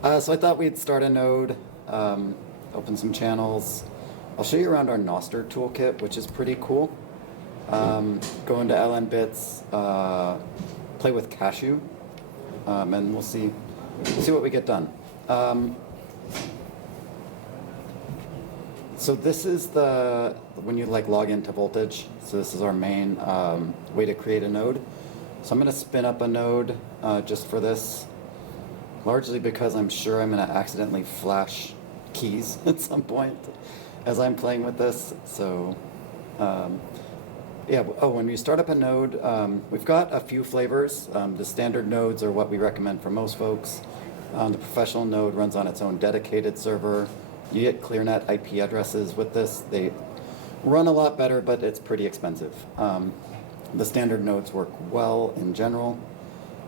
So I thought we'd start a node, open some channels. I'll show you around our nostr toolkit, which is pretty cool. Go into LN bits, play with cashew, and we'll see what we get done. So this is when you log into Voltage. So this is our main way to create a node. So I'm going to spin up a node just for this, largely because I'm sure I'm going to accidentally flash keys at some point as I'm playing with this. So yeah, when you start up a node, we've got a few flavors. The standard nodes are what we recommend for most folks. The professional node runs on its own dedicated server. You get ClearNet IP addresses with this. They run a lot better, but it's pretty expensive. The standard nodes work well in general.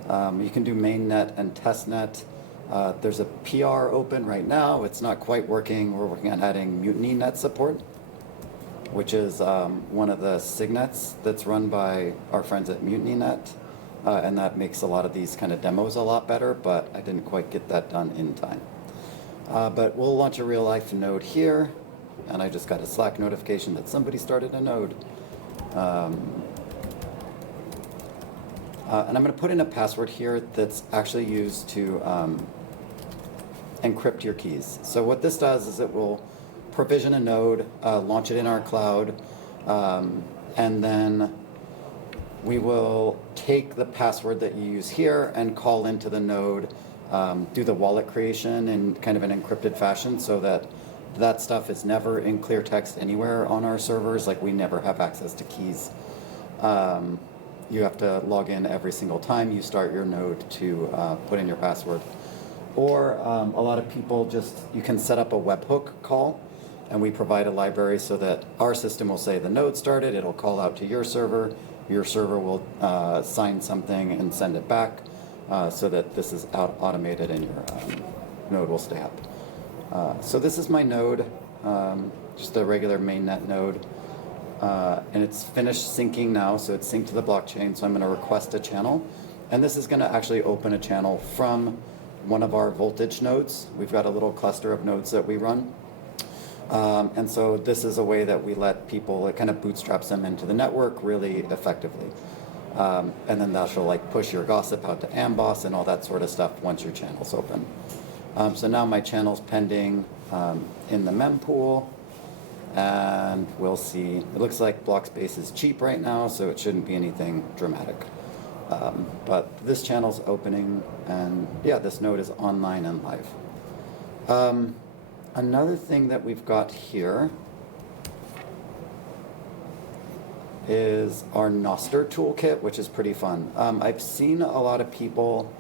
You can do mainnet and testnet. There's a PR open right now. It's not quite working. We're working on adding MutinyNet support, which is one of the signets that's run by our friends at MutinyNet. And that makes a lot of these kind of demos a lot better, but I didn't quite get that done in time. But we'll launch a real life node here, and I just got a Slack notification that somebody started a node. And I'm going to put in a password here that's actually used to encrypt your keys. So what this does is it will provision a node, launch it in our cloud, and then we will take the password that you use here and call into the node, do the wallet creation in kind of an encrypted fashion so that that stuff is never in clear text anywhere on our servers. Like, we never have access to keys. You have to log in every single time you start your node to put in your password. Or a lot of people you can set up a webhook call, and we provide a library so that our system will say the node started, it'll call out to your server will sign something and send it back so that this is automated and your node will stay up. So this is my node, just a regular mainnet node. And it's finished syncing now, so it's synced to the blockchain, so I'm going to request a channel. And this is going to actually open a channel from one of our Voltage nodes. We've got a little cluster of nodes that we run. And so this is a way that we let people, it kind of bootstraps them into the network really effectively. And then that will push your gossip out to Amboss and all that sort of stuff once your channel's open. So now my channel's pending in the mempool. And we'll see. It looks like block space is cheap right now, so it shouldn't be anything dramatic. But this channel's opening, and yeah, this node is online and live. Another thing that we've got here is our nostr toolkit, which is pretty fun. I've seen a lot of people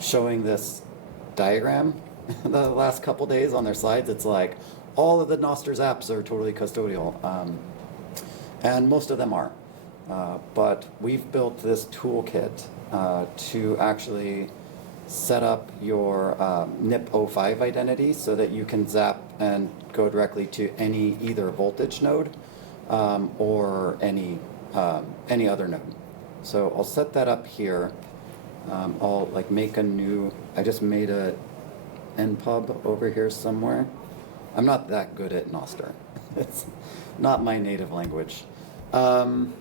showing this diagram the last couple days on their slides. It's like, all of the Nostr's apps are totally custodial, and most of them are. But we've built this toolkit to actually set up your NIP05 identity so that you can zap and go directly to either Voltage node or any other node. So I'll set that up here. I'll make a new. I just made a npub over here somewhere. I'm not that good at nostr. It's not my native language. And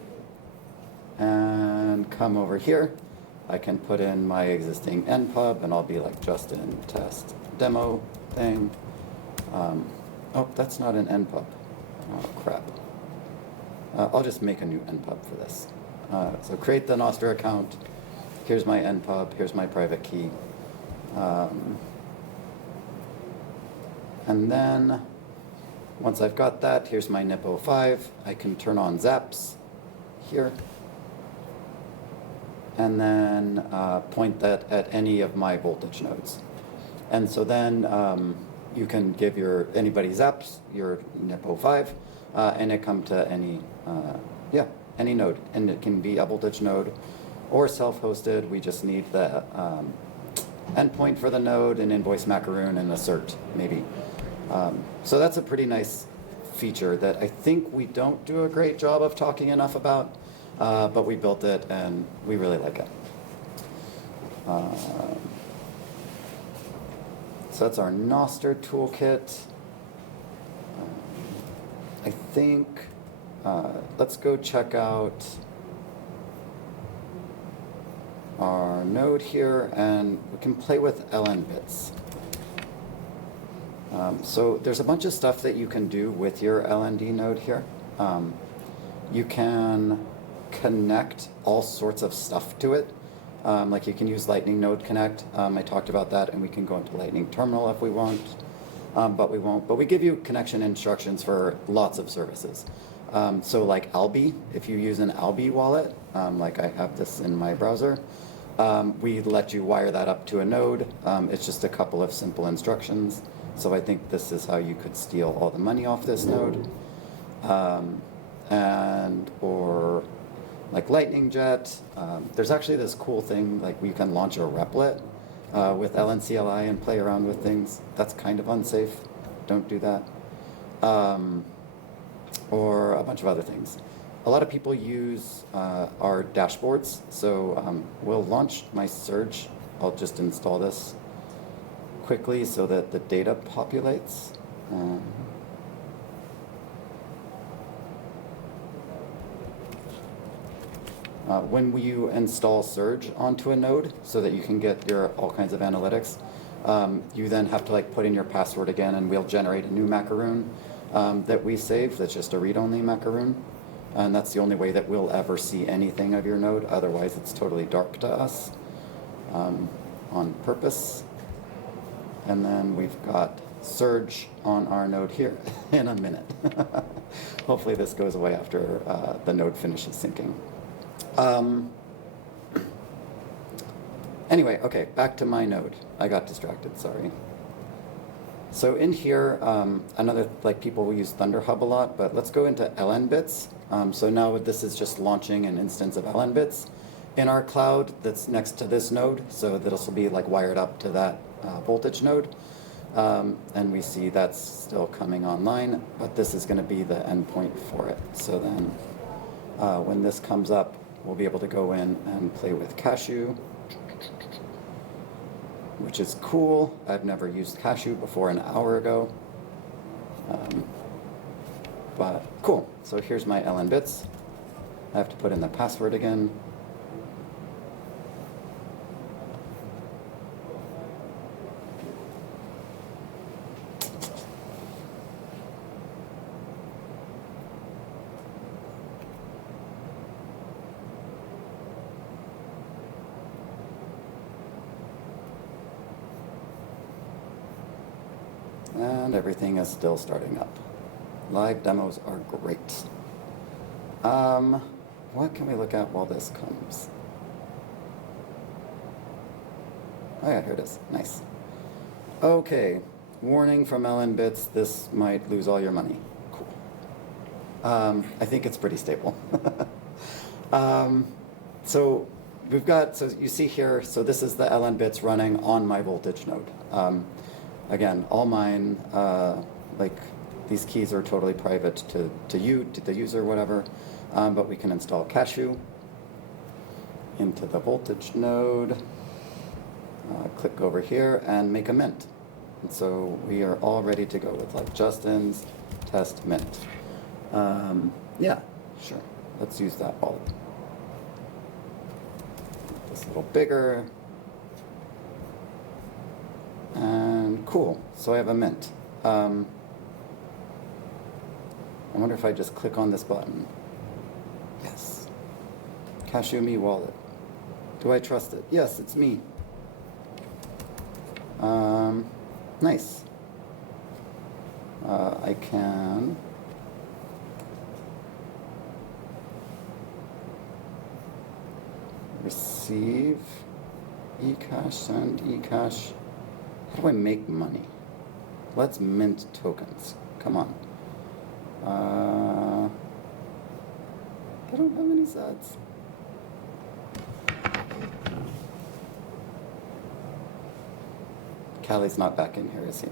come over here. I can put in my existing npub, and I'll be like Justin test demo thing. Oh, that's not an npub. Oh, crap. I'll just make a new npub for this. So create the nostr account. Here's my npub. Here's my private key. And then, once I've got that, here's my NIP05. I can turn on zaps here. And then point that at any of my Voltage nodes. And so then you can give anybody zaps your NIP05, and it come to any node. And it can be a Voltage node or self-hosted. We just need the endpoint for the node, an invoice macaroon, and a cert, maybe. So that's a pretty nice feature that I think we don't do a great job of talking enough about, but we built it and we really like it. So that's our nostr toolkit. I think, let's go check out our node here, and we can play with ln bits. So there's a bunch of stuff that you can do with your LND node here. You can connect all sorts of stuff to it. Like you can use Lightning Node Connect. I talked about that, and we can go into Lightning Terminal if we want, but we won't. But we give you connection instructions for lots of services. So like Albi, if you use an Albi wallet, like I have this in my browser, we let you wire that up to a node. It's just a couple of simple instructions. So I think this is how you could steal all the money off this node. Or like Lightning Jet. There's actually this cool thing, like we can launch a replet with LNCLI and play around with things. That's kind of unsafe. Don't do that. Or a bunch of other things. A lot of people use our dashboards. So we'll launch my Surge. I'll just install this quickly so that the data populates. When you install Surge onto a node so that you can get your all kinds of analytics, you then have to like put in your password again, and we'll generate a new macaroon that we save. That's just a read-only macaroon, and that's the only way that we'll ever see anything of your node. Otherwise, it's totally dark to us on purpose. And then we've got Surge on our node here in a minute. Hopefully this goes away after the node finishes syncing. Anyway, okay, back to my node. I got distracted, sorry. So in here, another, like people will use ThunderHub a lot, but let's go into ln bits. So now this is just launching an instance of ln bits in our cloud that's next to this node. So this will be like wired up to that voltage node. And we see that's still coming online, but this is going to be the endpoint for it. So then when this comes up, we'll be able to go in and play with Cashew, which is cool. I've never used Cashew before an hour ago. But cool. So here's my ln bits. I have to put in the password again. And everything is still starting up. Live demos are great. What can we look at while this comes? Oh yeah, here it is. Nice. Okay, warning from ln bits, this might lose all your money. Cool. I think it's pretty stable. So we've got, so you see here, so this is the ln bits running on my voltage node. Again, all mine, like these keys are totally private to you, to the user, whatever, but we can install Cashew into the voltage node, click over here and make a mint. And so we are all ready to go with like Justin's test mint. Yeah, sure, let's use that wallet. Make this a little bigger. And cool, so I have a mint. I wonder if I just click on this button. Yes. Cashew Me wallet. Do I trust it? Yes, it's me. Nice. I can receive eCash, send eCash. How do I make money? Let's mint tokens. Come on. I don't have any sats. Callie's not back in here, is he?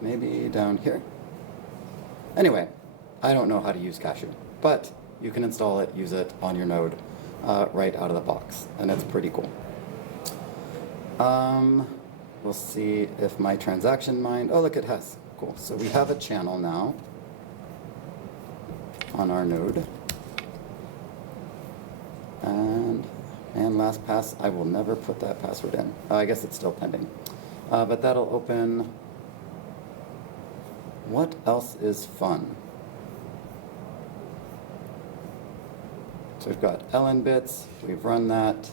Maybe down here. Anyway, I don't know how to use Cashew, but you can install it, use it on your node right out of the box, and it's pretty cool. we'll see if my transaction mined, oh look, it has, cool. So we have a channel now on our node. And last pass, I will never put that password in. I guess it's still pending. But that'll open, what else is fun? So we've got LN bits, we've run that.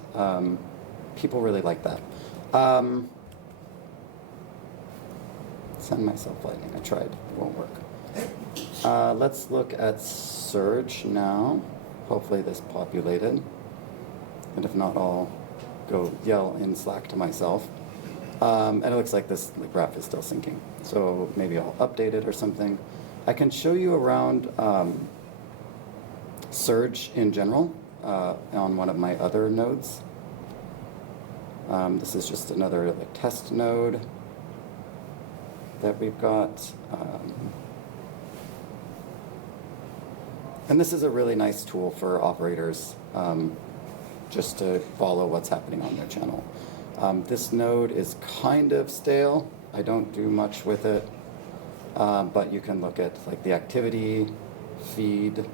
People really like that. Send myself lightning, I tried, it won't work. Let's look at Surge now. Hopefully this populated. And if not, I'll go yell in Slack to myself. And it looks like this graph is still syncing. So maybe I'll update it or something. I can show you around Surge in general on one of my other nodes. This is just another test node that we've got. And this is a really nice tool for operators just to follow what's happening on their channel. This node is kind of stale. I don't do much with it, but you can look at the activity feed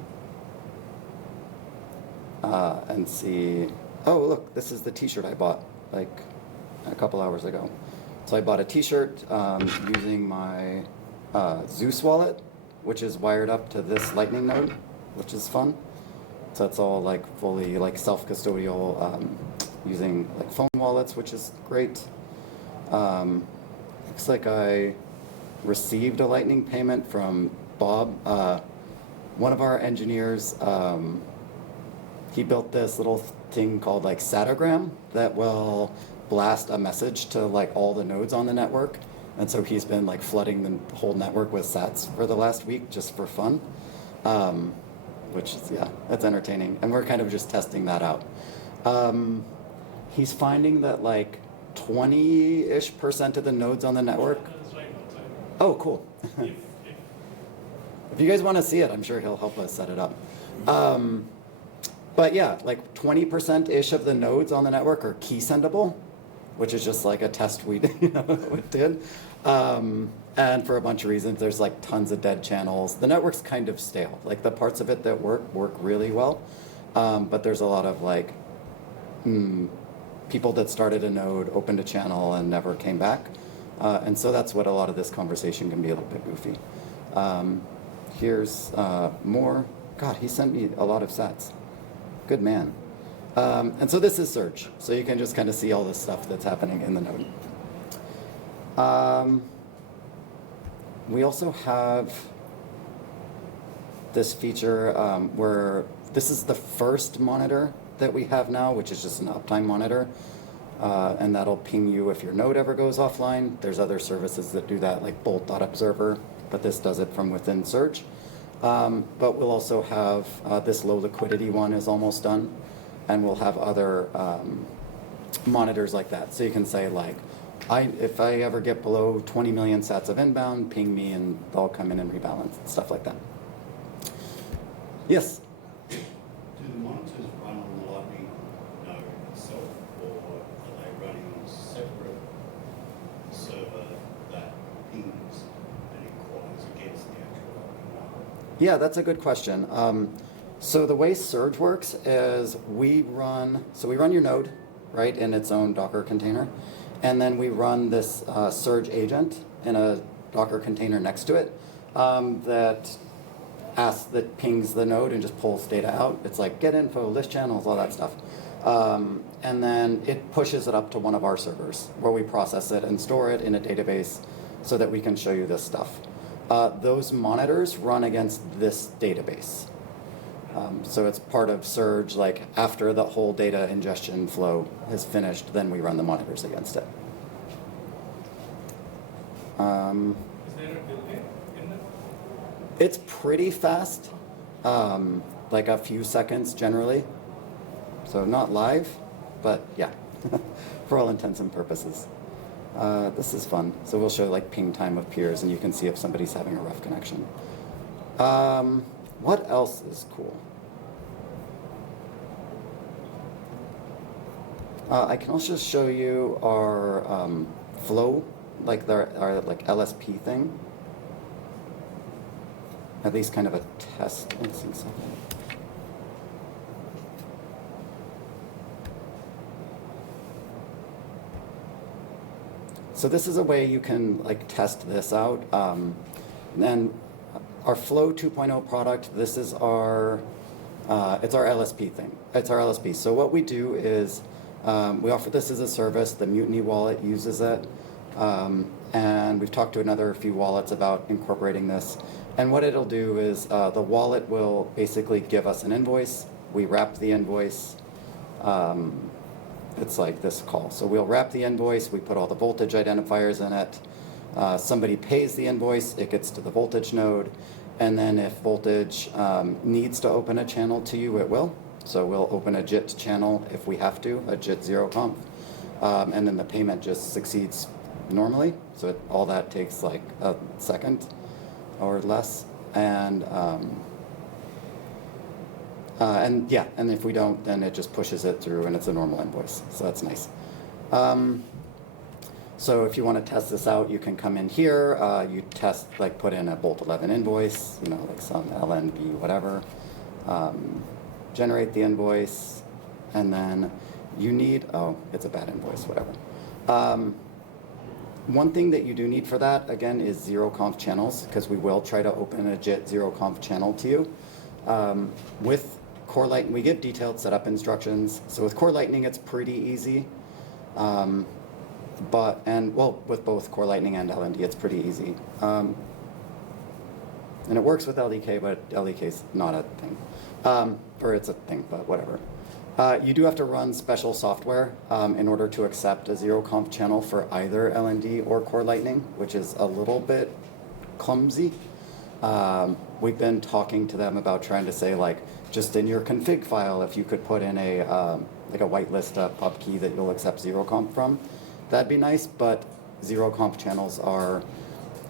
and see, oh look, this is the t-shirt I bought a couple hours ago. So I bought a t-shirt using my Zeus wallet, which is wired up to this Lightning node, which is fun. So it's all fully self-custodial, using phone wallets, which is great. Looks like I received a Lightning payment from Bob, one of our engineers. He built this little thing called Satagram that will blast a message to all the nodes on the network. And so he's been flooding the whole network with sats for the last week just for fun. Which is, yeah, that's entertaining. And we're kind of just testing that out. He's finding that 20-ish% of the nodes on the network. Oh, cool. If you guys want to see it, I'm sure he'll help us set it up. But yeah, 20%-ish of the nodes on the network are key sendable, which is just a test we did. And for a bunch of reasons, there's tons of dead channels. The network's kind of stale. The parts of it that work really well. But there's a lot of people that started a node, opened a channel, and never came back. And so that's what a lot of this conversation can be a little bit goofy. Here's more. God, he sent me a lot of sats. Good man. And so this is Surge. So you can just kind of see all this stuff that's happening in the node. We also have this feature where this is the first monitor that we have now, which is just an uptime monitor. And that'll ping you if your node ever goes offline. There's other services that do that, like Bolt.observer, but this does it from within Surge. But we'll also have this low liquidity one is almost done. And we'll have other monitors like that. So you can say if I ever get below 20 million sats of inbound, ping me and they'll come in and rebalance and stuff like that. Yes? Do the monitors run on the Lightning node itself, or are they running on a separate server that pings and inquires against the actual Lightning node? Yeah, that's a good question. So the way Surge works is we run your node, right, in its own Docker container. And then we run this Surge agent in a Docker container next to it that pings the node and just pulls data out. It's get info, list channels, all that stuff. And then it pushes it up to one of our servers where we process it and store it in a database so that we can show you this stuff. Those monitors run against this database. So it's part of Surge, after the whole data ingestion flow is finished, then we run the monitors against it. Is there a delay in that? It's pretty fast, a few seconds generally. So not live, but yeah, for all intents and purposes. This is fun. So we'll show ping time of peers and you can see if somebody's having a rough connection. What else is cool? I can also show you our flow, like our like LSP thing. At least kind of a test instance of it. So this is a way you can like test this out. And our Flow 2.0 product, this is our, it's our LSP thing. It's our LSP. So what we do is we offer this as a service. The Mutiny wallet uses it. And we've talked to another few wallets about incorporating this. And what it'll do is the wallet will basically give us an invoice. We wrap the invoice. It's like this call. So we'll wrap the invoice, we put all the voltage identifiers in it. Somebody pays the invoice, it gets to the voltage node, and then if voltage needs to open a channel to you, it will. So we'll open a JIT channel if we have to, a JIT 0conf, and then the payment just succeeds normally. So all that takes like a second or less. And yeah, and if we don't, then it just pushes it through and it's a normal invoice. So that's nice. So if you want to test this out, you can come in here, you test, like put in a Bolt 11 invoice, you know, like some LNB, whatever. Generate the invoice, and then you need, oh, it's a bad invoice, whatever. One thing that you do need for that, again, is 0conf channels, because we will try to open a JIT 0conf channel to you. With Core Lightning, we give detailed setup instructions. So with Core Lightning, it's pretty easy. Well, with both Core Lightning and LND, it's pretty easy. And it works with LDK, but LDK is not a thing. Or it's a thing, but whatever. You do have to run special software in order to accept a 0conf channel for either LND or Core Lightning, which is a little bit clumsy. We've been talking to them about trying to say, like, just in your config file, if you could put in a like a whitelist pub key that you'll accept 0conf from, that'd be nice. But 0conf channels are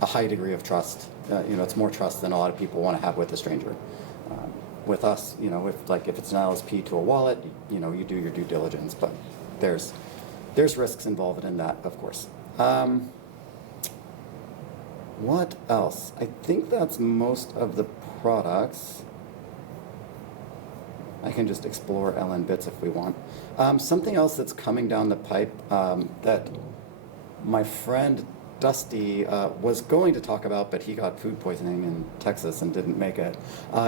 a high degree of trust. You know, it's more trust than a lot of people want to have with a stranger. With us, you know, if it's an LSP to a wallet, you know, you do your due diligence. But there's risks involved in that, of course. What else? I think that's most of the products. I can just explore LN bits if we want. Something else that's coming down the pipe that my friend Dusty was going to talk about, but he got food poisoning in Texas and didn't make it,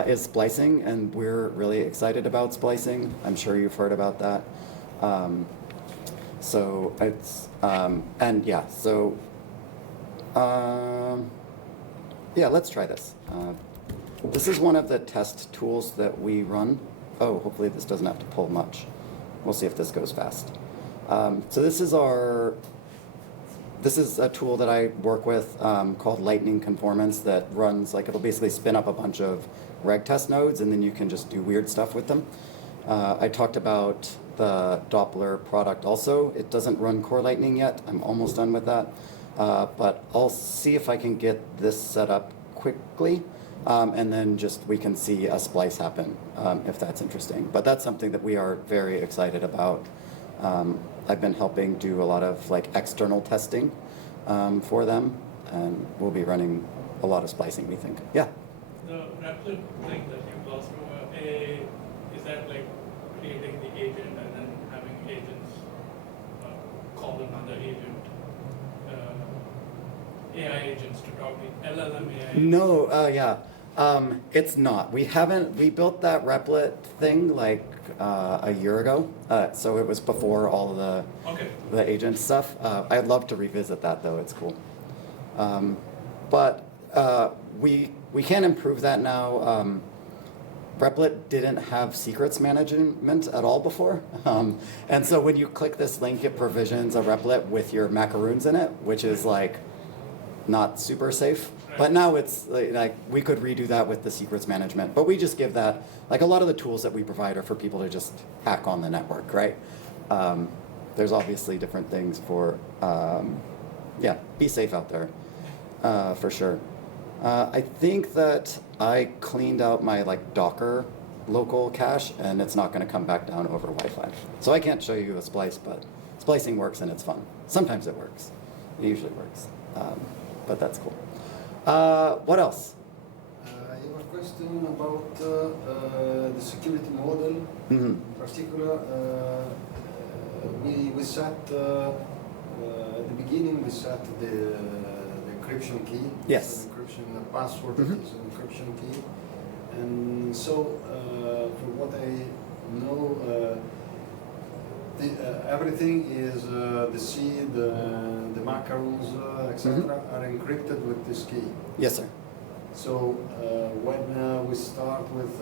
is splicing, and we're really excited about splicing. I'm sure you've heard about that. So it's, and yeah, so yeah, let's try this. This is one of the test tools that we run. Oh, hopefully this doesn't have to pull much. We'll see if this goes fast. So this is a tool that I work with called Lightning Conformance that runs, like, it'll basically spin up a bunch of reg test nodes and then you can just do weird stuff with them. I talked about the Doppler product also. It doesn't run Core Lightning yet. I'm almost done with that. But I'll see if I can get this set up quickly, and then just we can see a splice happen if that's interesting. But that's something that we are very excited about. I've been helping do a lot of like external testing for them, and we'll be running a lot of splicing, we think. Yeah? The Replit thing that you glossed over, is that like creating the agent and then having agents call another agent? AI agents to talk to LLM AI? No, yeah. It's not. We built that Replit thing like a year ago. So it was before all of the agent stuff. I'd love to revisit that though, it's cool. But we can improve that now. Replit didn't have secrets management at all before. And so when you click this link, it provisions a Replit with your macaroons in it, which is like not super safe. But now it's like we could redo that with the secrets management. But we just give that, like a lot of the tools that we provide are for people to just hack on the network, right? There's obviously different things for, yeah, be safe out there, for sure. I think that I cleaned out my like Docker local cache and it's not gonna come back down over Wi-Fi. So I can't show you a splice, but splicing works and it's fun. Sometimes it works. It usually works, but that's cool. What else? I have a question about the security model. Mm-hmm. In particular, we set at the beginning we set the encryption key. Yes. The encryption password Mhm. is an encryption key, and so from what I know, everything is the seed, the macarons, etc. are encrypted with this key. Yes, sir. So when we start with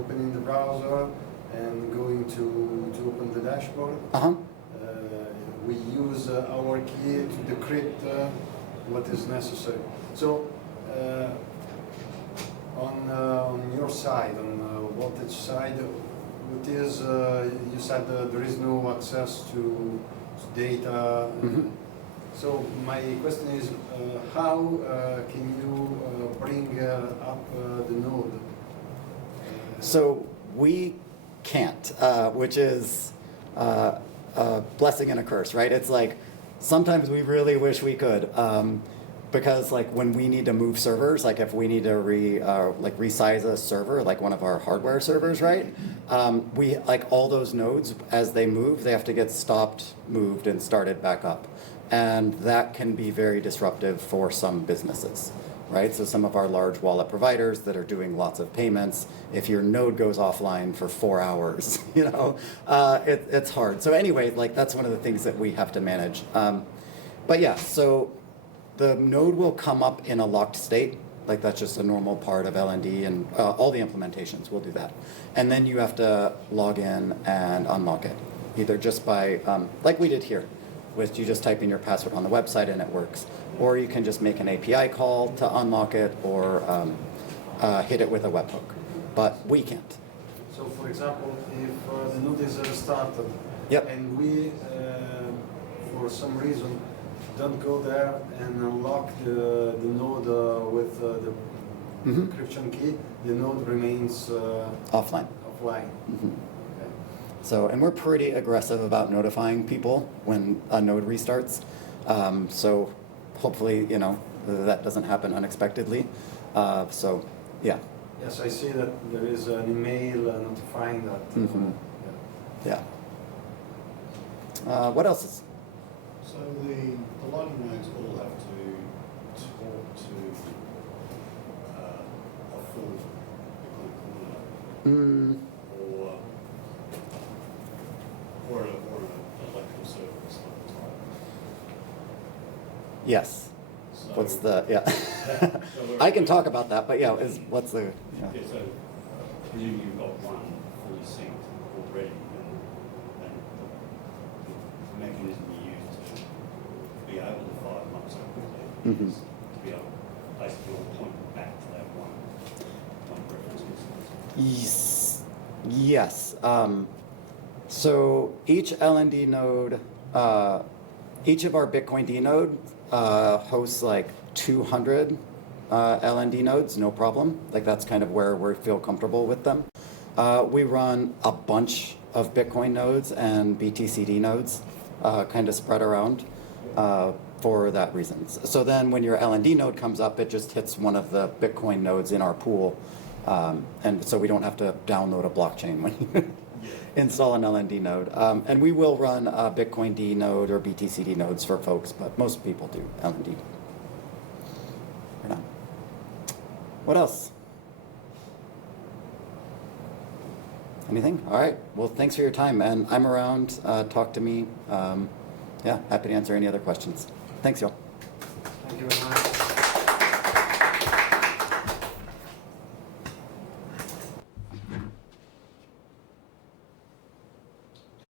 opening the browser and going to open the dashboard, Uh-huh. we use our key to decrypt what is necessary. So on your side, on voltage side, what is you said there is no access to data. Mhm. So my question is, how can you bring up the node? So we can't, which is a blessing and a curse, right? It's like sometimes we really wish we could, because like when we need to move servers, like if we need to resize a server, like one of our hardware servers, right? We like all those nodes as they move, they have to get stopped, moved, and started back up. And that can be very disruptive for some businesses, right? So some of our large wallet providers that are doing lots of payments, if your node goes offline for 4 hours, you know, it's hard. So anyway, like that's one of the things that we have to manage. But yeah, so the node will come up in a locked state, like that's just a normal part of LND, and all the implementations will do that. And then you have to log in and unlock it, either just by, like we did here, with you just type in your password on the website and it works. Or you can just make an API call to unlock it, or hit it with a webhook. But we can't. So for example, if the node is restarted, Yep. and we, for some reason, don't go there and unlock the node with the Mhm. encryption key, the node remains Offline. offline. Mhm. Okay. So, and we're pretty aggressive about notifying people when a node restarts. So hopefully, you know, that doesn't happen unexpectedly. So, yeah. Yes, I see that there is an email notifying that. Mhm. Yeah. Yeah. What else is? So the lightning nodes all have to talk to a full Bitcoin coordinator, Mm, or an electrical service like the type. yes. So, What's the, yeah. we're- I can talk about that, but yeah, what's the, Yeah, so presumably you've got one fully synced already, and the mechanism you use to be able to fire them up so quickly Mhm. is to be able to basically all point back to that one reference instance. Yes. So each LND node, each of our Bitcoin D node hosts like 200 LND nodes, no problem. Like that's kind of where we feel comfortable with them. We run a bunch of Bitcoin nodes and BTCD nodes kind of spread around for that reason. So then when your LND node comes up, it just hits one of the Bitcoin nodes in our pool. And so we don't have to download a blockchain when you install an LND node. And we will run a Bitcoin D node or BTCD nodes for folks, but most people do LND. For now. What else? Anything? All right. Well, thanks for your time. And I'm around. Talk to me. Yeah, happy to answer any other questions. Thanks, y'all. Thank you very much.